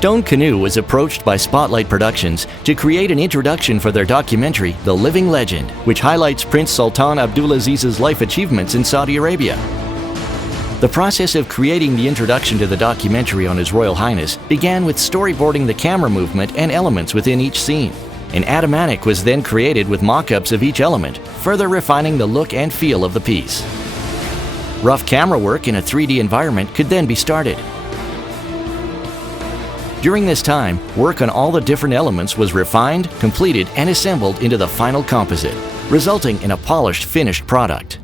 Stone Canoe was approached by Spotlight Productions to create an introduction for their documentary, The Living Legend, which highlights Prince Sultan Abdulaziz's life achievements in Saudi Arabia. The process of creating the introduction to the documentary on His Royal Highness began with storyboarding the camera movement and elements within each scene. An Animatic was then created with mock-ups of each element, further refining the look and feel of the piece. Rough camera work in a 3D environment could then be started. During this time, work on all the different elements was refined, completed, and assembled into the final composite, resulting in a polished, finished product.